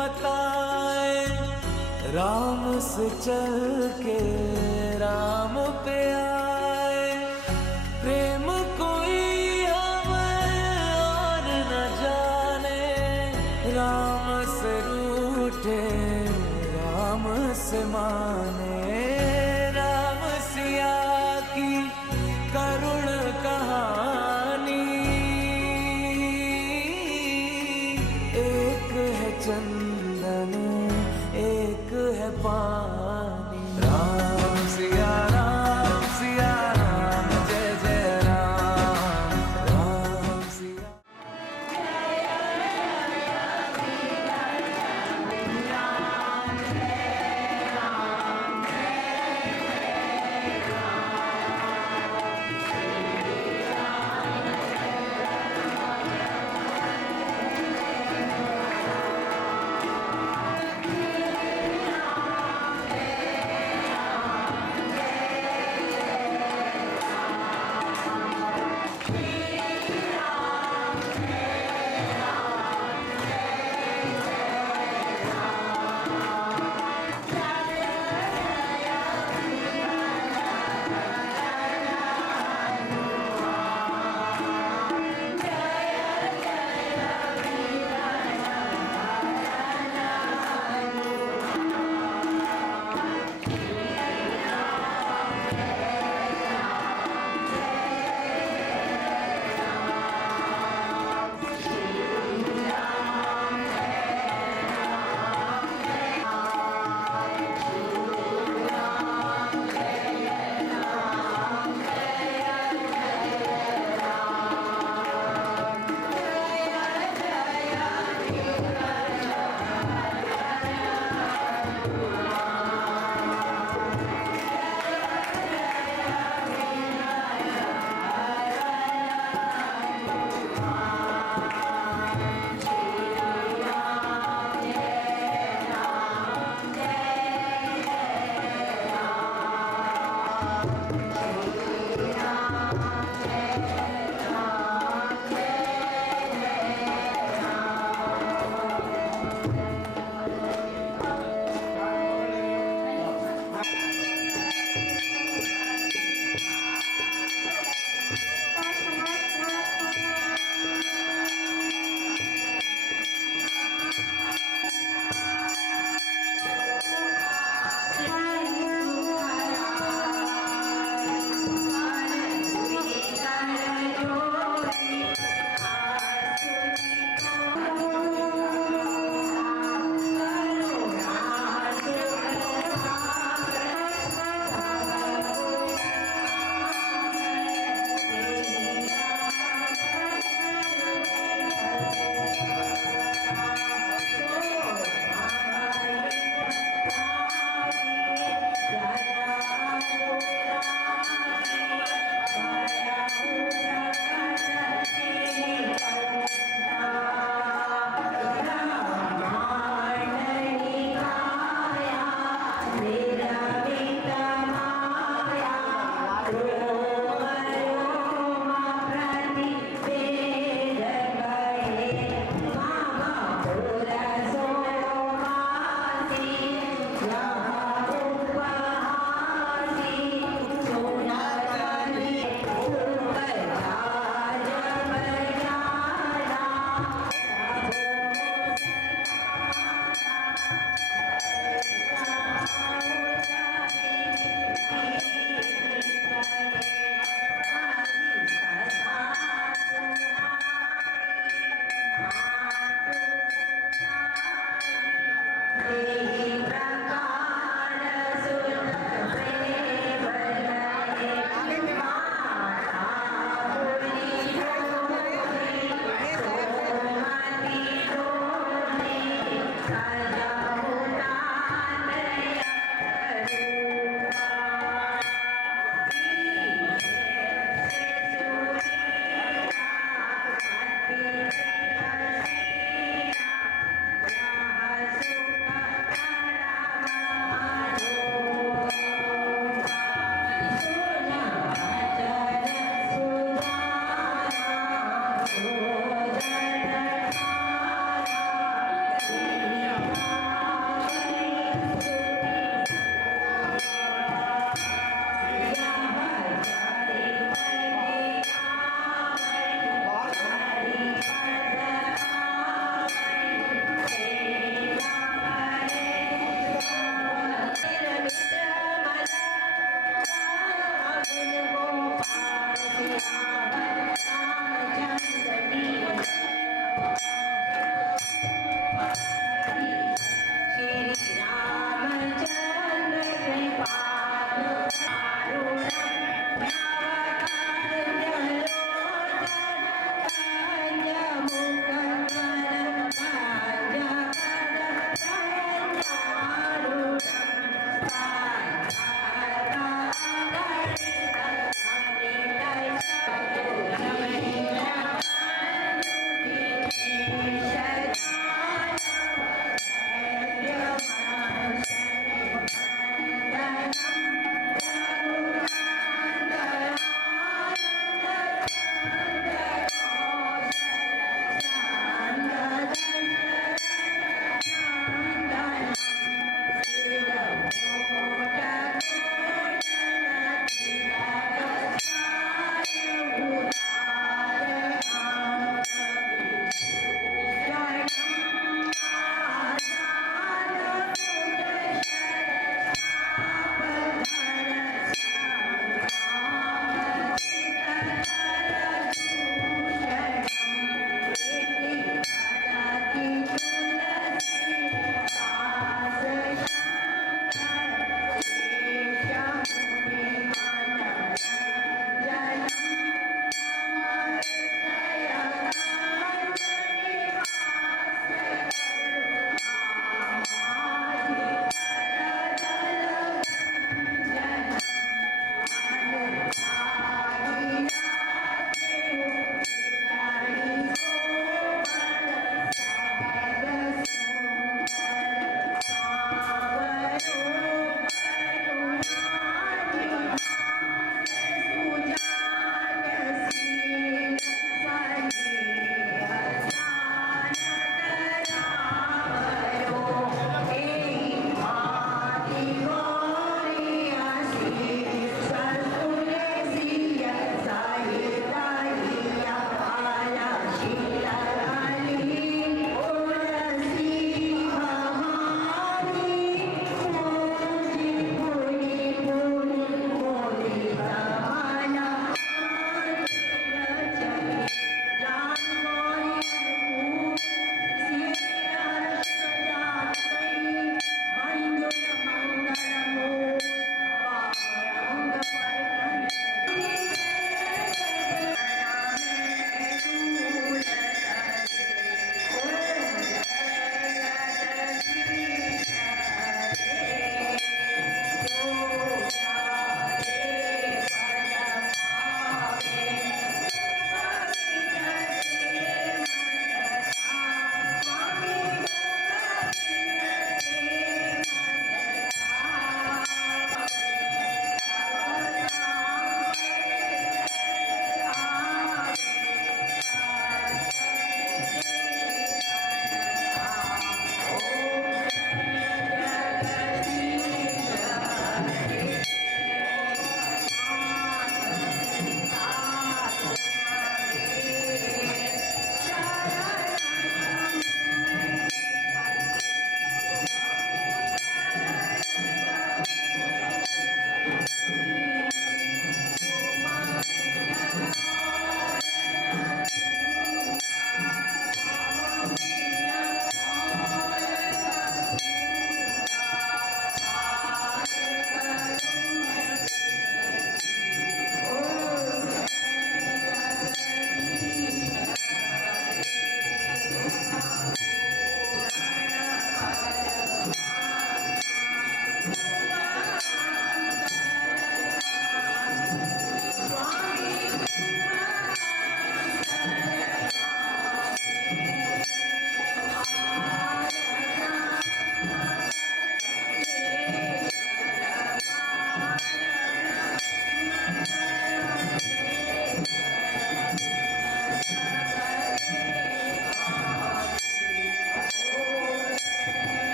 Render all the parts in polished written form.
बताए, राम से चल के राम पे आए। प्रेम कोई हमें और न जाने, राम से रूठे राम से माने। राम सिया की करुण कहानी, एक है चंदन एक है पानी। राम सिया राम जय जय राम, राम सिया। श्री राम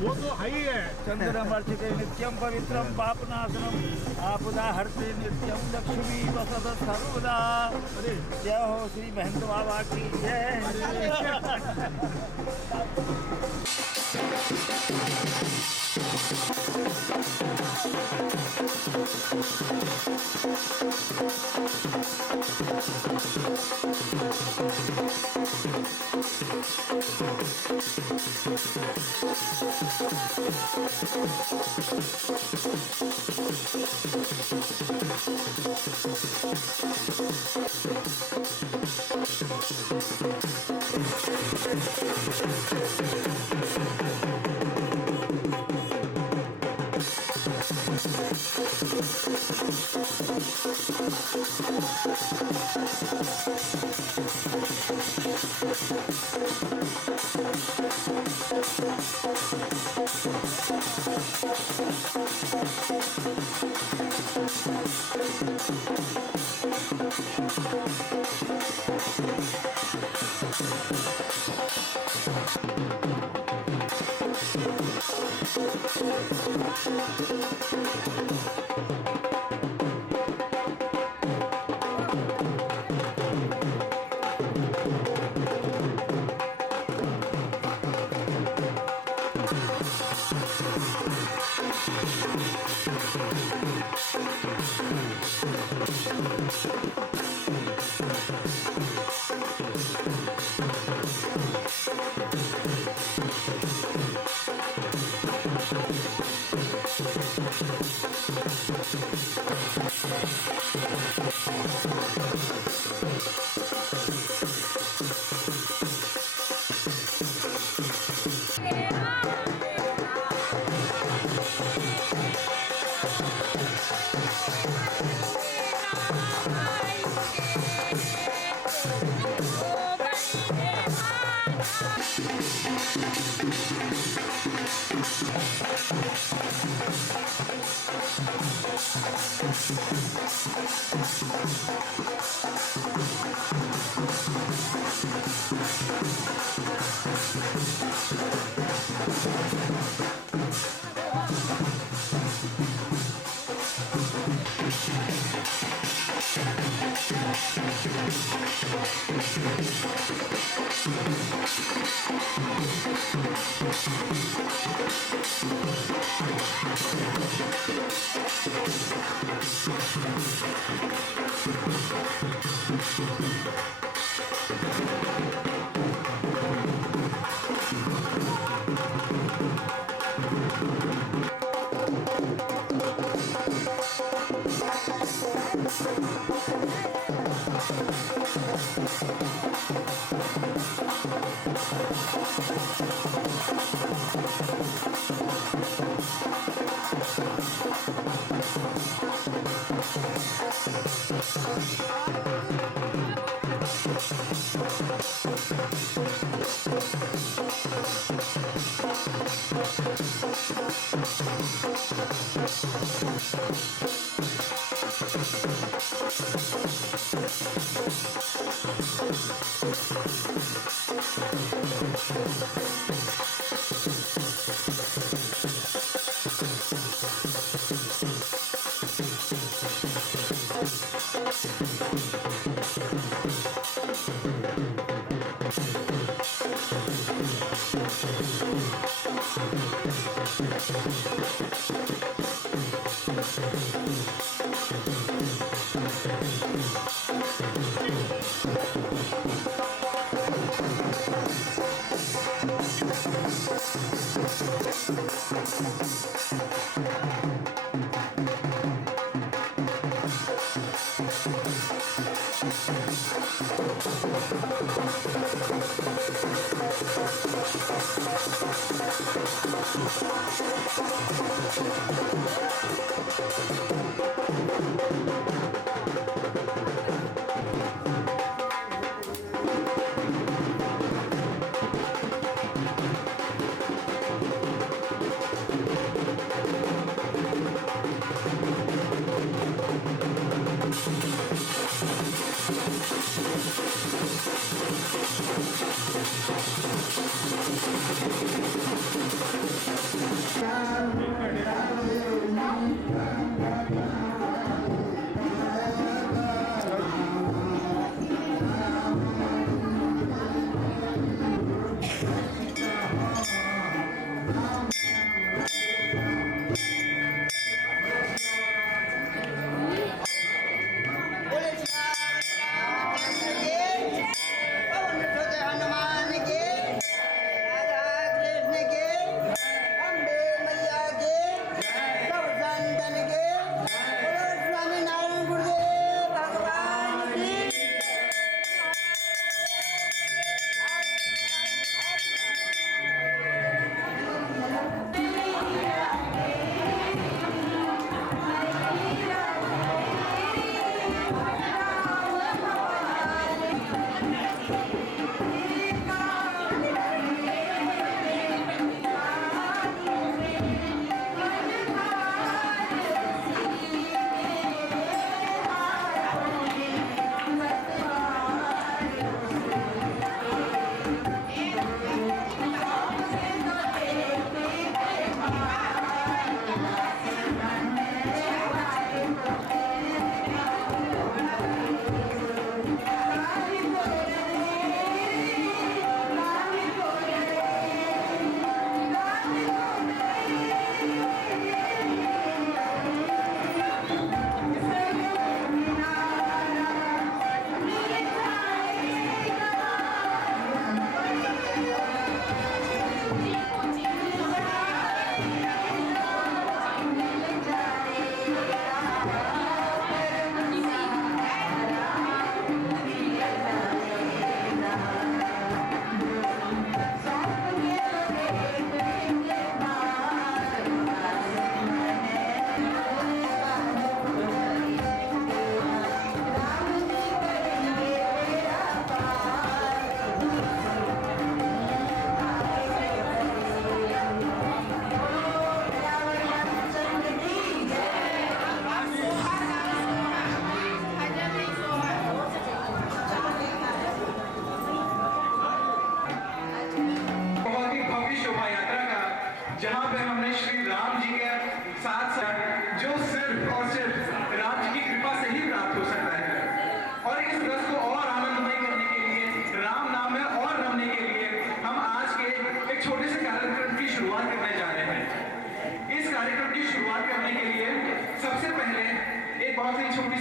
वो तो है ही है। चंद्रमर्चिते नित्यं पवित्रं पापनाशनम आपदा हरते नित्यं लक्ष्मी वसत सर्वदा। जय हो श्री महंत बाबा की जय।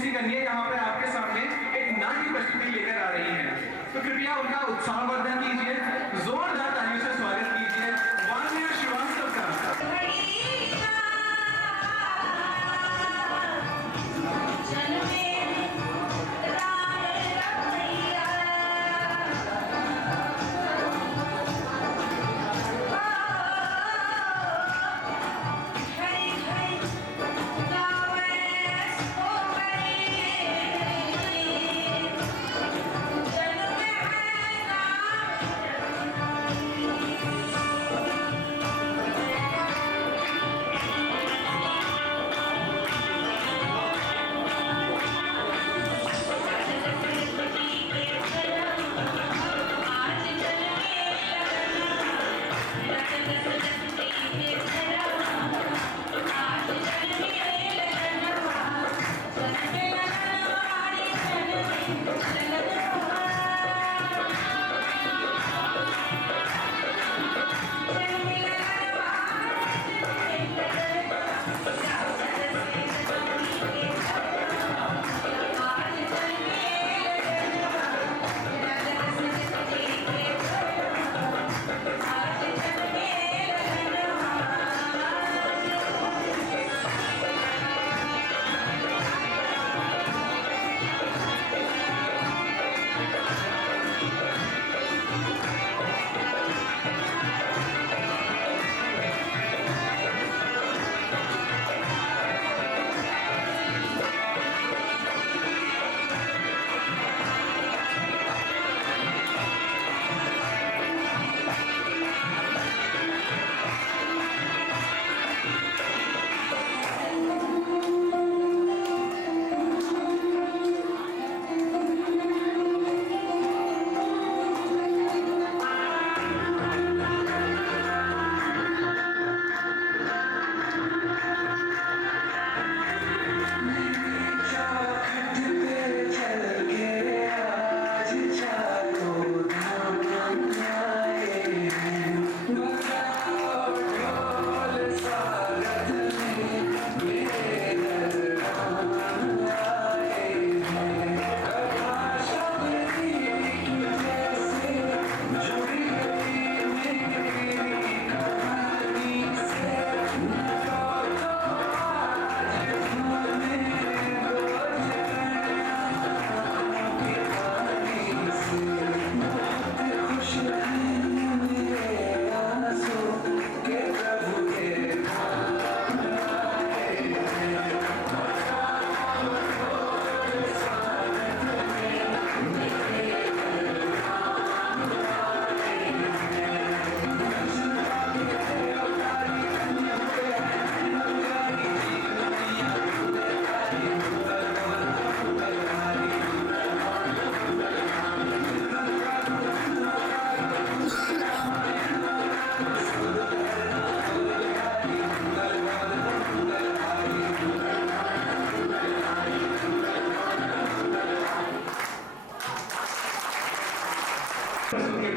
सी कन्या यहाँ पे आपके सामने एक नाट्य प्रस्तुति लेकर आ रही हैं। तो कृपया उनका उत्साहवर्धन कीजिए, जोरदार तालियों से स्वागत कीजिए वान्या श्रीवास्तव का।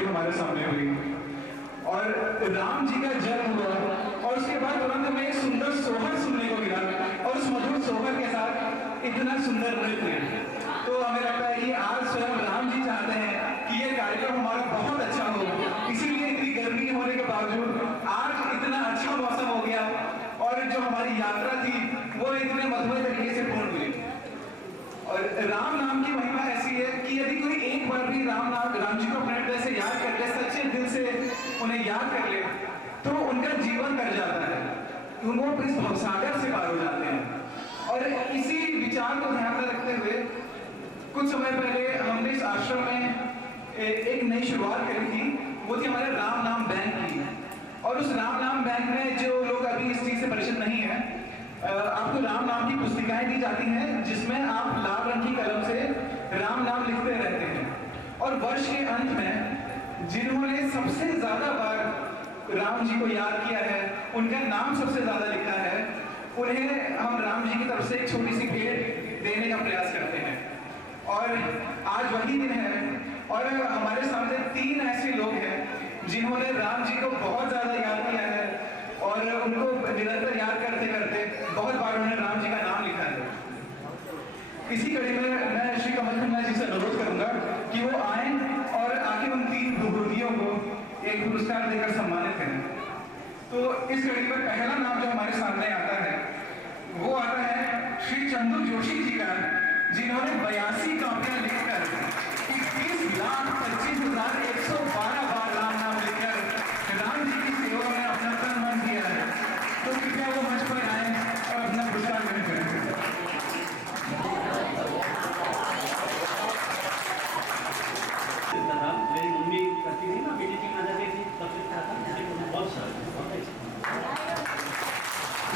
हमारे सामने हुई और राम जी का जन्म हुआ और उसके बाद तुरंत हमें एक सुंदर सोहर सुनने को मिला और उस मधुर सोहर के साथ इतना सुंदर नृत्य। तो हमें लगता है कि आज स्वयं राम जी चाहते हैं कि ये कार्यक्रम हमारा बहुत अच्छा हो, इसीलिए इतनी गर्मी होने के बावजूद आज इतना अच्छा मौसम हो गया और जो हमारी यात्रा थी वो इतने मधुर तरीके से पूर्ण हुई। और राम नाम की महिमा ऐसी है कि यदि कोई एक बार भी राम जी को अपने हृदय से याद कर ले, सच्चे दिल से उन्हें याद कर ले, तो उनका जीवन कर जाता है, वो इस भवसागर से पार हो जाते हैं। और इसी विचार को ध्यान में रखते हुए कुछ समय पहले हमने इस आश्रम में एक नई शुरुआत करी थी, वो थी हमारे राम नाम बैंक की। और उस राम नाम बैंक में जो लोग अभी इस चीज से परिचित नहीं है, आपको राम नाम की पुस्तिकाएं दी जाती हैं जिसमें आप लाल रंग की कलम से राम नाम लिखते रहते हैं और वर्ष के अंत में जिन्होंने सबसे ज्यादा बार राम जी को याद किया है, उनका नाम सबसे ज्यादा लिखा है, उन्हें हम राम जी की तरफ से एक छोटी सी भेंट देने का प्रयास करते हैं। और आज वही दिन है और हमारे सामने 3 ऐसे लोग हैं जिन्होंने राम जी को बहुत ज्यादा याद किया है और उनको निरंतर याद करते करते बहुत बार उन्होंने राम जी का नाम लिखा है। इसी कड़ी में मैं श्री कमल खन्ना जी से अनुरोध करूंगा कि वो आए और आके उन 3 विभूतियों को एक पुरस्कार देकर सम्मानित करें। तो इस कड़ी में पहला नाम जो हमारे सामने आता है वो आता है श्री चंदू जोशी जी का, जिन्होंने 82 कॉपियां लिखकर 21,25,112 बार राम नाम लिखकर राम जी की सेवा में अपना तन मन दिया है। तो कृपया वो मंच पर आए और अपना पुरस्कार ग्रहण करें। मेरी मम्मी करती थी ना, बेटी की नजर देखी तब से क्या था, बहुत सारा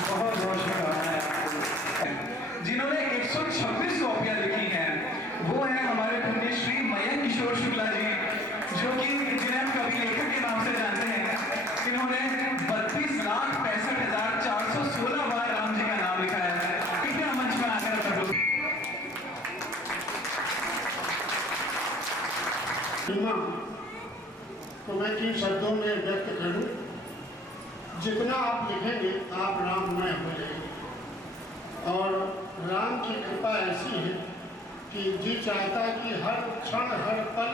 बहुत बहुत शुक्रिया। जिन्होंने 126 कॉपियां लिखी हैं वो है हमारे पुण्य श्री मयंक किशोर शुक्ला जी, जो कि जिन्हें हम कवि लेखक के नाम से जानते हैं। इन्होंने 32,65,416 बार राम जी का नाम लिखा है। कृपया मंच में आकर सब लोग तो मैं 3 शब्दों में व्यक्त करूं, जितना आप लिखेंगे आप राममय हो जाएंगे। और राम की कृपा ऐसी है कि जी चाहता है कि हर क्षण हर पल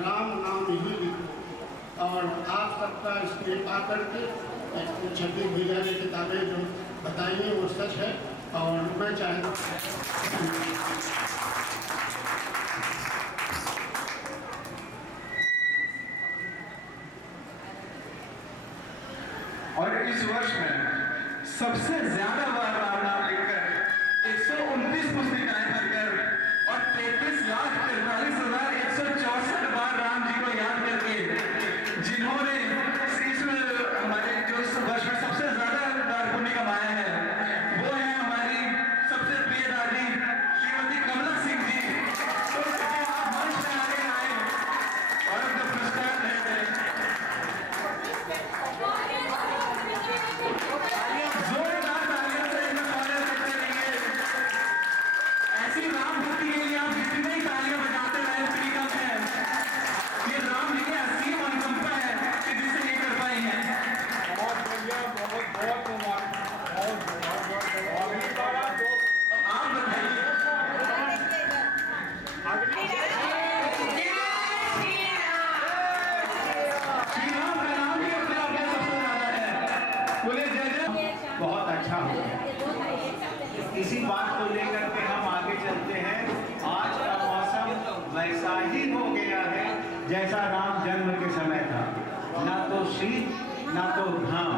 राम नाम ही लिखो। और आप सबका इसमें आकर के 26 भैया ने किताबें जो बताई हैं वो सच है। और मैं चाहता और इस वर्ष में सबसे ज्यादा बार राम नाम लिखकर 129 पुस्तिकाएं भरकर और 33,43,164 बार राम जी को याद करके जिन्होंने इस हमारे जो इस वर्ष में सबसे ज्यादा बार पुण्य कमाया है वो है हमारी सबसे प्रिय दादी श्रीमती कमला सिंह जी। तो आप मंच में आगे आए और अपना पुरस्कार ले गए। जोरदार तालियों से इन्हें स्वागत करते रहिए। ऐसी राम भक्ति के लिए आप जितनी ही तालियां बजाते रहे उतनी कम है। ये राम जी के असीम अनुकंपा है कि जिसे ये कर पाए हैं। बहुत बढ़िया, बहुत बहुत मुबारक, बहुत अगली बार आप बताइए अगली श्री राम का नाम ही अपने आप में सबसे ज्यादा है। बोले जय जय। बहुत अच्छा हो गया। इसी बात को लेकर के हम आगे चलते हैं। आज का मौसम वैसा ही हो गया है जैसा राम जन्म के समय था, ना तो शीत ना तो घाम।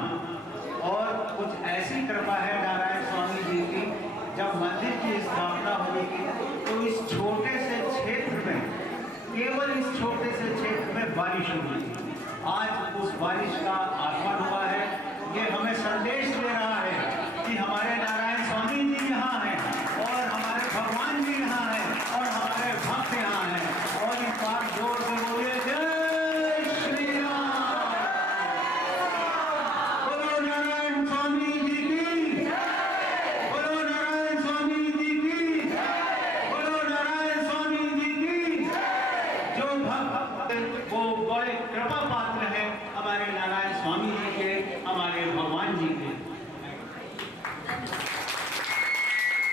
और कुछ ऐसी कृपा है नारायण स्वामी जी की, जब मंदिर की स्थापना हुई तो इस छोटे से क्षेत्र में, केवल इस छोटे से क्षेत्र में बारिश हुई। आज उस बारिश का आगमन हुआ है। ये हमें संदेश दे रहा है कि हमारे नारायण स्वामी जी यहाँ हैं और हमारे भगवान जी यहाँ हैं और हमारे भक्त यहाँ हैं। और इस बात जोर से बोलिए जय श्री राम। बोलो नारायण स्वामी जी की, बोलो नारायण स्वामी जी की, बोलो नारायण स्वामी जी की। जो भक्त वो बड़े कृपा पात्र हैं हमारे नारायण स्वामी जी के, हमारे भगवान जी के।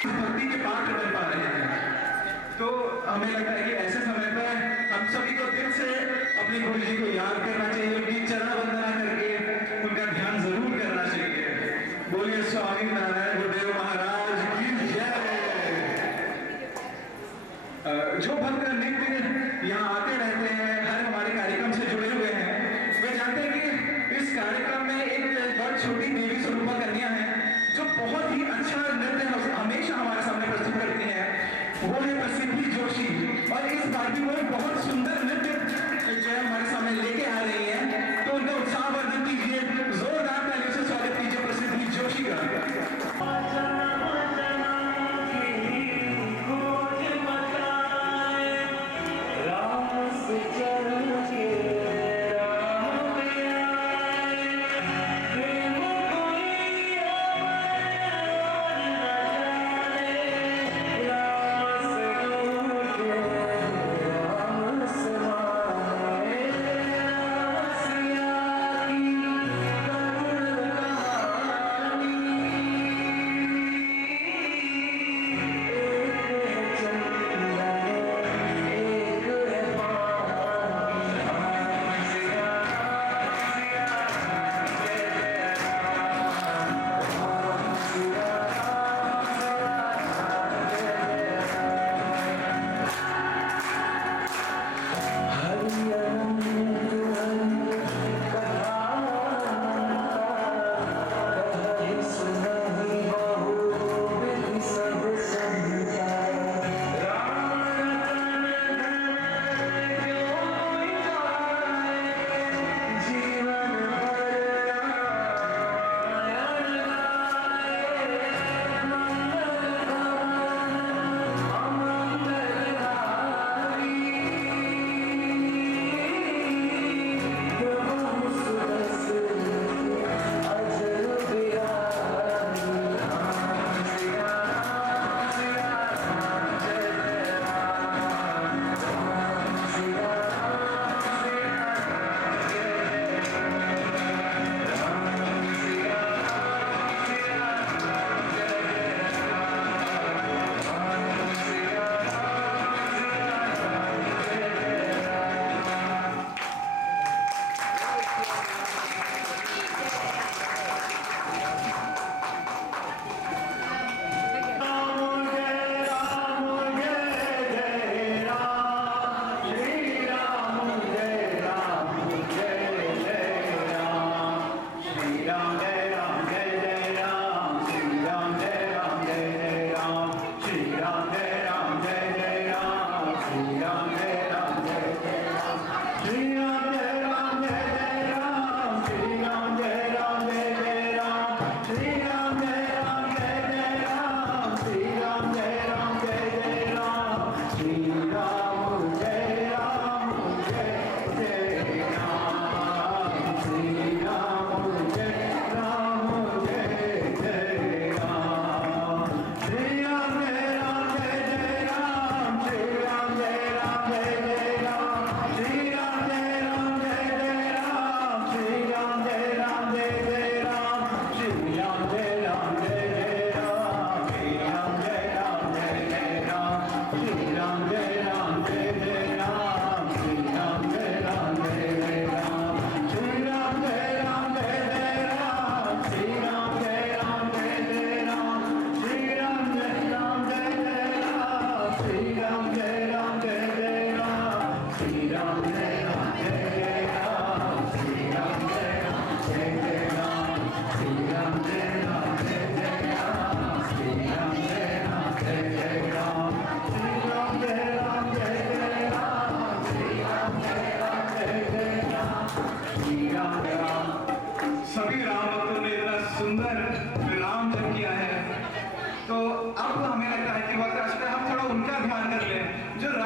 भक्ति के पात्र बन पा रहे हैं। तो हमें लगता है कि ऐसे समय पर हम सभी को दिल से अपने गुरु जी को याद करना चाहिए, उनकी चरण वंदना करके उनका ध्यान जरूर करना चाहिए। बोलिए स्वामी नारायण गुरुदेव महाराज की जय। जो भक्त नित्य यहाँ आते रहते हैं, हर हमारे कार्यक्रम से जुड़े हुए हैं, वे जानते हैं कि इस कार्यक्रम में एक बहुत छोटी देवी स्वरूपा कन्या है जो बहुत ही अच्छा नृत्य हमेशा हमारे सामने प्रस्तुत करती हैं। वो है प्रसिद्धि जोशी। और इस बार भी वो बहुत सुंदर नृत्य जो है हमारे सामने लेके आ रही है। तो उनका उत्साहवर्धन कीजिए, जोरदार तालियों से स्वागत कीजिए प्रसिद्धि जोशी का।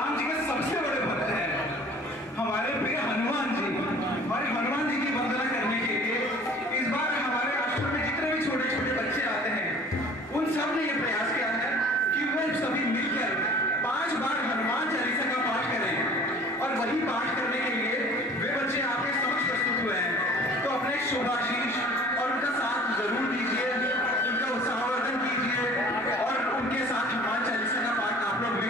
राम जी के सबसे बड़े भक्त हैं, हमारे प्रिय हनुमान जी। हमारे हनुमान जी की वंदना करने के लिए इस बार हमारे आश्रम में जितने भी छोटे छोटे बच्चे आते हैं, उन सब ने ये प्रयास किया है कि वे सभी मिलकर 5 बार हनुमान चालीसा का पाठ करें। और वही पाठ करने के लिए वे बच्चे आपके समक्ष प्रस्तुत हुए हैं। तो अपने शुभाशीष और उनका साथ जरूर दीजिए, उनका उत्साहवर्धन कीजिए और उनके साथ हनुमान चालीसा का पाठ आप लोग भी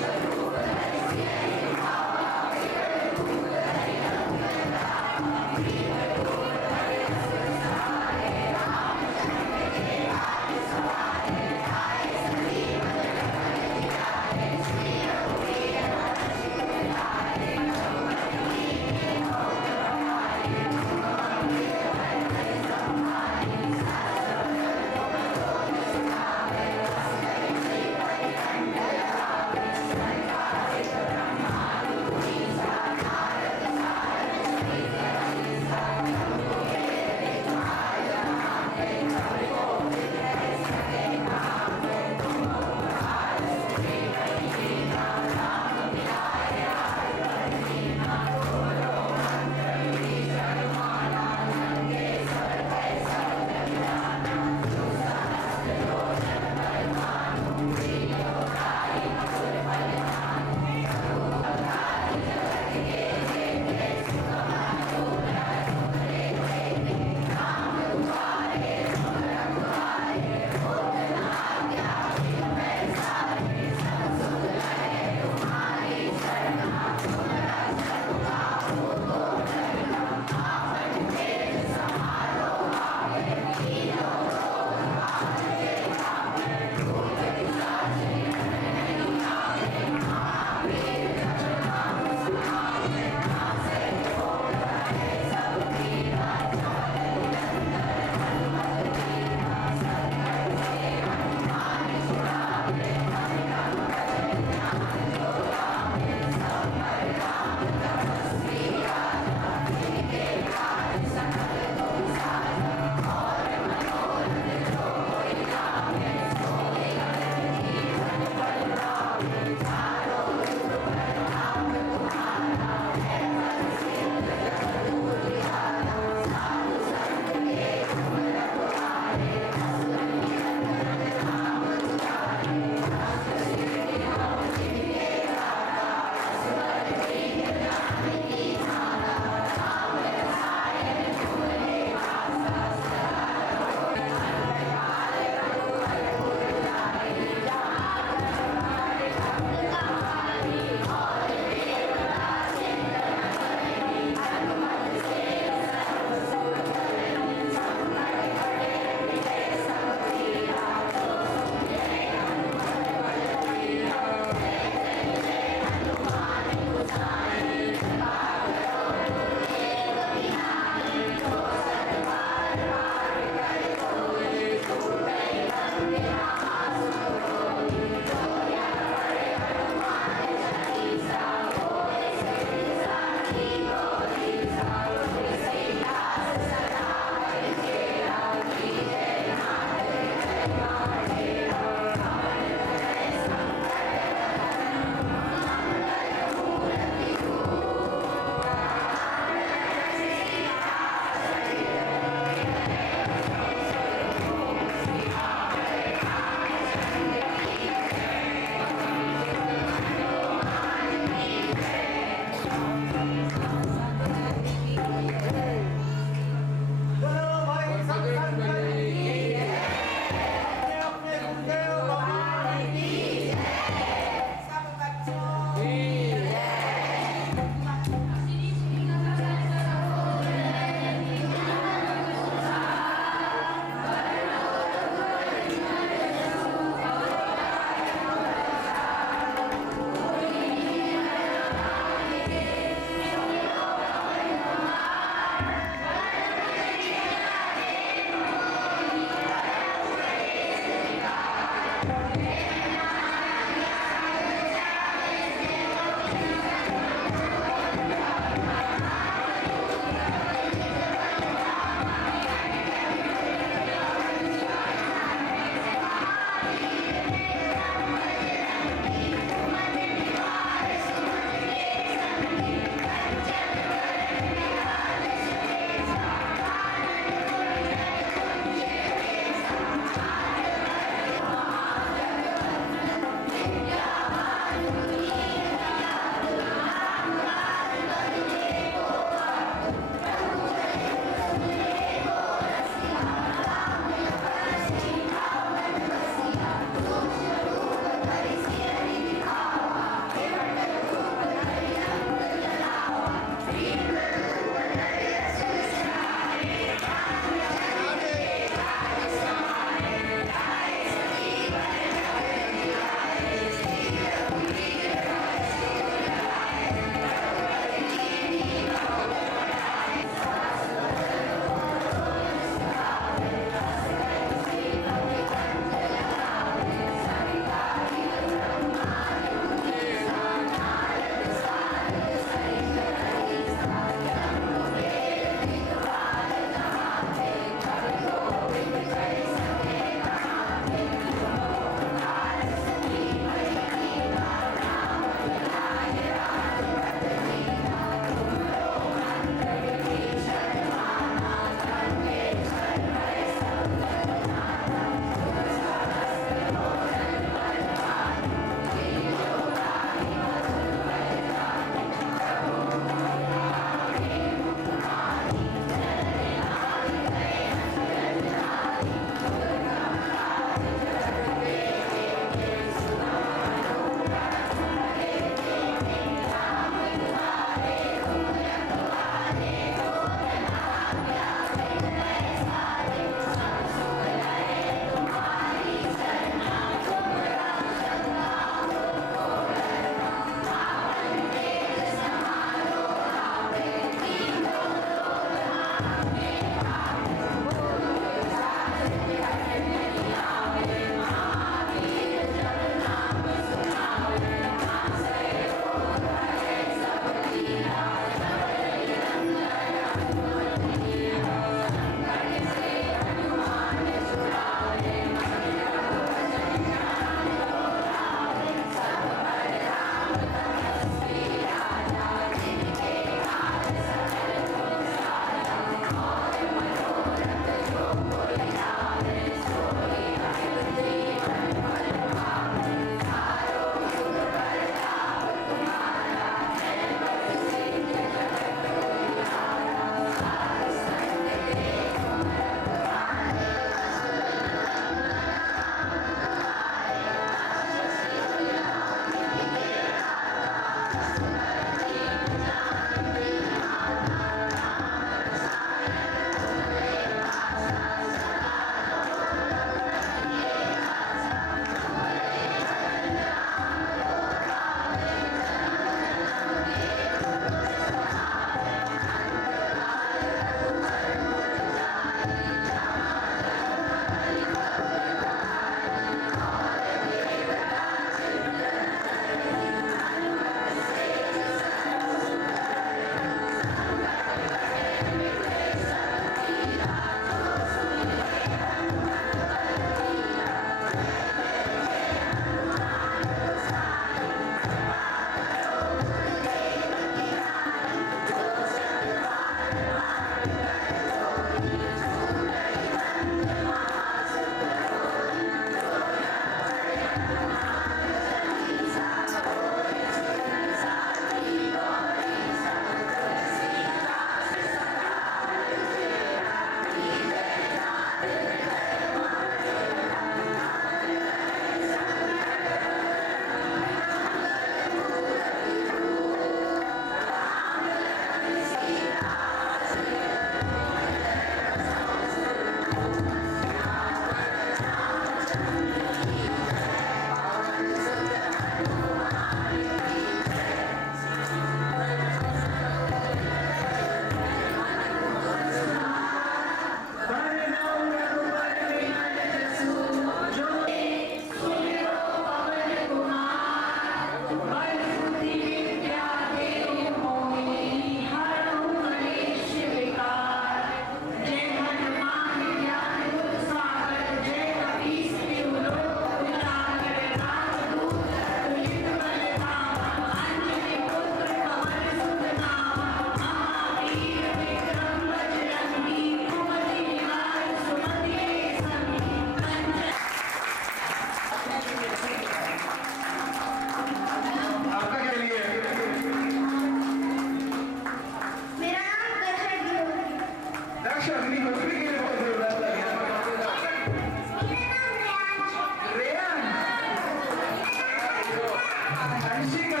अंशिका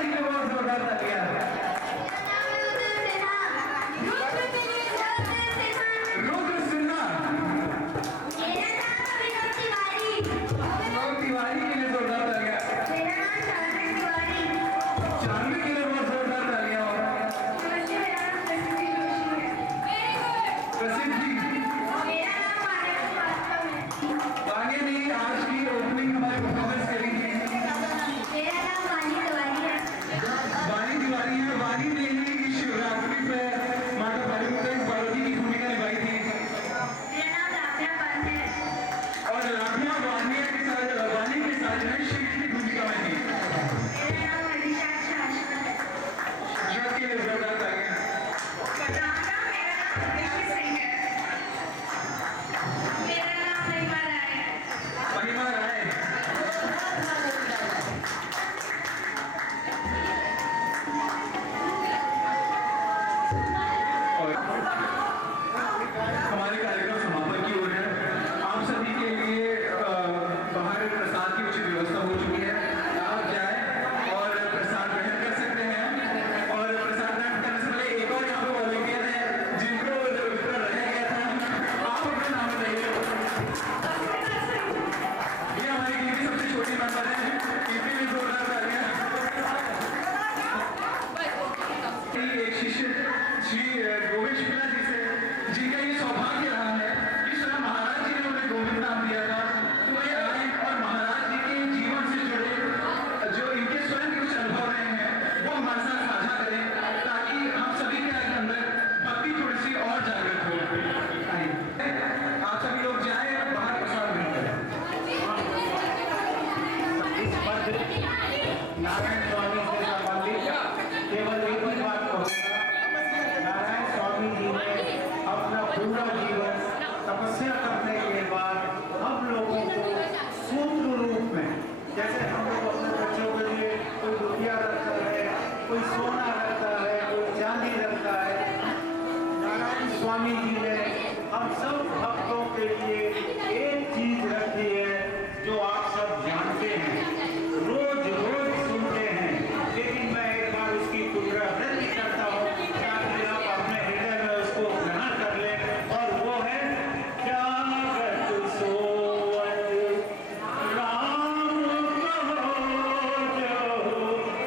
जी के बहुत जोरदार तालियां। रुद्र सिन्हा। विनोद तिवारी के लिए जोरदार तालियां। जानवी के लिए बहुत जोरदार तालियां। प्रसिद्धि वाणी ने आज की ओपनिंग हमारे परफॉर्मेंस करी थी। वाणी तिवारी है। वाणी ने ही शिवरात्रि पे माता पार्वती की भूमिका निभाई थी और राधिया वाणी के साथ शिव की भूमिका में थी। शाश्वत के लिए जोरदार तालियां। महिमा राय। और हमारे कार्यक्रम समापन की ओर है। आप सभी के लिए बाहर प्रसाद की उचित व्यवस्था हो चुकी है। आप जाएं और प्रसाद ग्रहण कर सकते हैं। और प्रसाद ग्रहण करने से पहले एक और यहाँ पे वॉलंटियर है जिनको उत्तर रह गया था। आप अपना नाम बताइए। ये हमारी टीम की सबसे छोटी मेंबर है। टीम में जोरदार तालियां। एक शिष्य श्री गोविंद शुक्ला जी का ये सौभाग्य रहा है कि स्वयं महाराज जी ने उन्हें गोविंद नाम दिया था। तो ये आए और महाराज जी के जीवन से जुड़े जो इनके स्वयं के कुछ अनुभव रहे हैं वो हमारे साथ साझा करें ताकि हम सभी के अंदर भक्ति थोड़ी सी और जागृत हो। आइए आप सभी लोग जाएं बाहर प्रसाद ग्रहण करें। इस पद नारायण स्वामी से संबंधित केवल एक ही बात कहूँगा। नारायण स्वामी जी ने अपना पूरा जीवन तपस्या करने के बाद हम लोगों को सूत्र रूप में, जैसे हम लोग अपने बच्चों के लिए कोई रुपया रखता है, कोई सोना रखता है, कोई चांदी रखता है, नारायण स्वामी जी ने हम सब भक्तों के लिए एक चीज रखी है जो आप सब जानते हैं, रोज रोज सुनते हैं, लेकिन मैं एक बार उसकी पुनरावृत्ति करता हूँ ताकि आप अपने हृदय में उसको ग्रहण कर लें। और वो है जागत सोवत राम कहो जो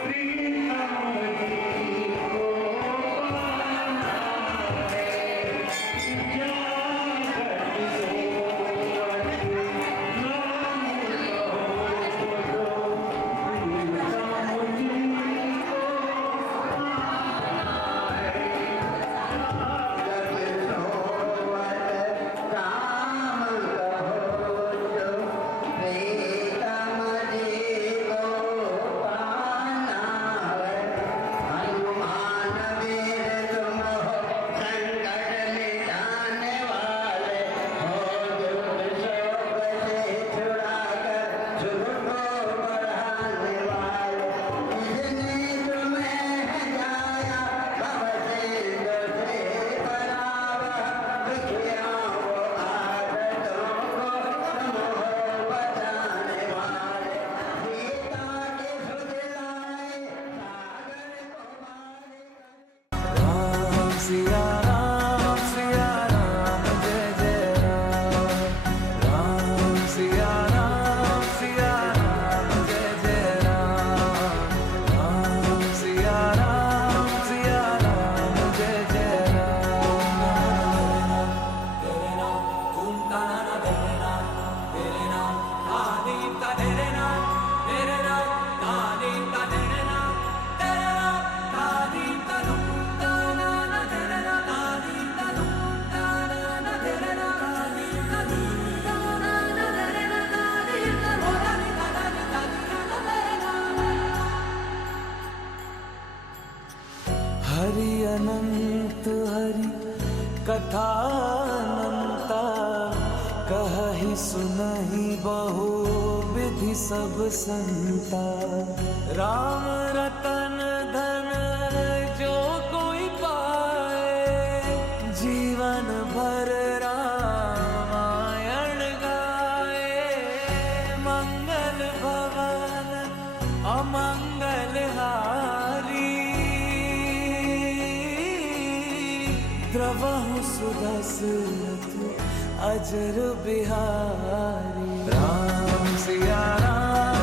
प्रीतम जी को पाना है। जागत सोवत हरि अनंत हरि कथानंता कहहि सुनहि बहु विधि सब संता। राम रतन धन जो कोई पाए जीवन भर रामायण गाए। मंगल भवन अमंगल सुदशरथ अजर बिहारी राम सिया राम